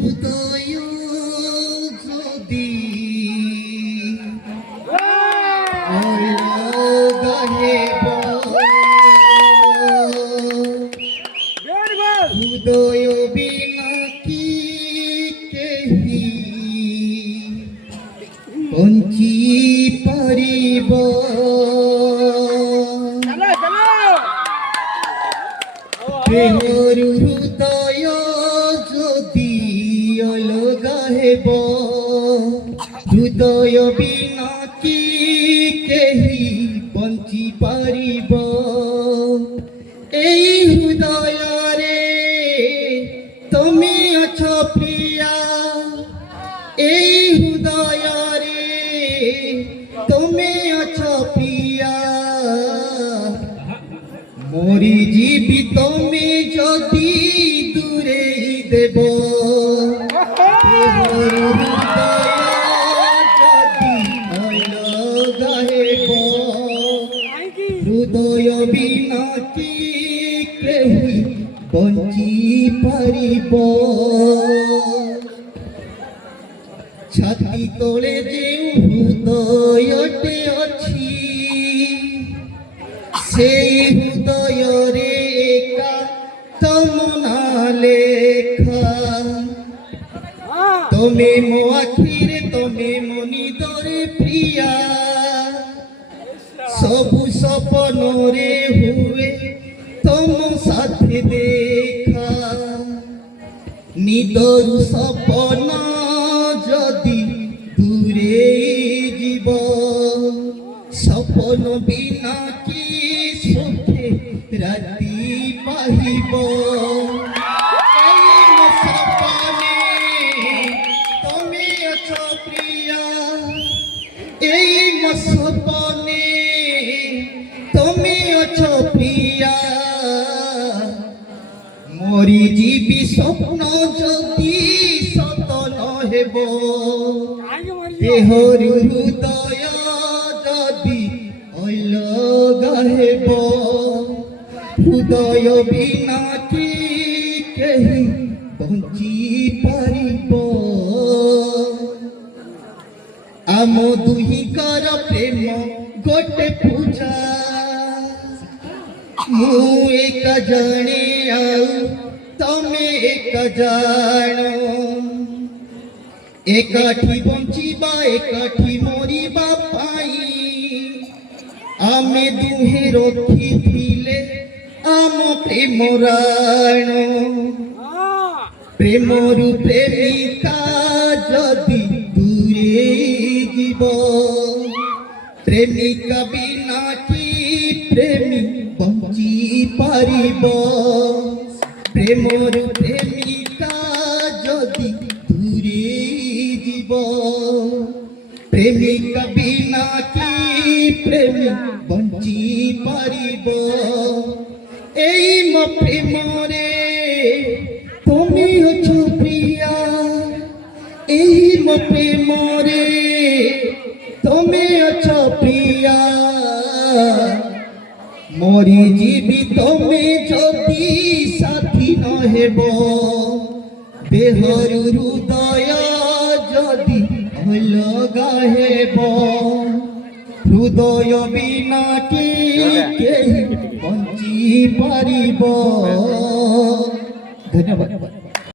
হৃদয় যদি হৃদয় বিনা কি কেহি বঞ্চি পারিব দেহর হৃদয় যদি অলগা হেব হৃদয় বিনা কি কেহি বঞ্চি পারিব এই হৃদয়রে তুমি অছ প্রিয়া এই হৃদয়রে তুমি অছ প্রিয়া মরি জীবি তুমি যদি দূরে দেব হৃদয় বিনা কি কেহি বঞ্চি পারিব ছাতি তলে যে হৃদয়তে অছি সেই হৃদয়রে একা তমনা লেখা তুমি মো আখিরে তুমি মো নিদরে প্রিয়া সবু সপনরে হুয়ে তোম সাথে দেখা নিদরু সপন যদি দূরে জীব সপন বিনা কি সুখে রাতি পাহিব সপনে তুমি অছ প্রিয়া এই সপনে তুমি অছ প্রিয়া মরি জীবি স্বপ্ন যদি সত নহেব দেহর হৃদয় যদি অলগা হেব হৃদয় বিনা কি কেহি বঞ্চি পারিব আম দুহিঁকর প্রেম গোটে পূজা মু এক জানে আউ তমে এক জাণ একাঠি বঞ্চিবা একাঠি মরিবা পাই আমি দুহে রখিলে আম প্রেমরাণ প্রেমরু প্রেমিকা যদি দূরে জীব প্রেমিকা বিনা কি প্রেমী বঞ্চি পারিব প্রেমরু প্রেমিকা যদি দূরে জীব প্রেমিকা বিনা কি প্রেমী বঞ্চি পারিব এই মো প্রেমরে তুমি অছ প্রিয়া এই মো প্রেমরে তুমি অছ প্রিয়া মরি জীবি তুমি যদি সাথী নহেব দেহর হৃদয় যদি অলগা হেব হৃদয় বিনা কি কেহি বঞ্চি পারিব। ধন্যবাদ।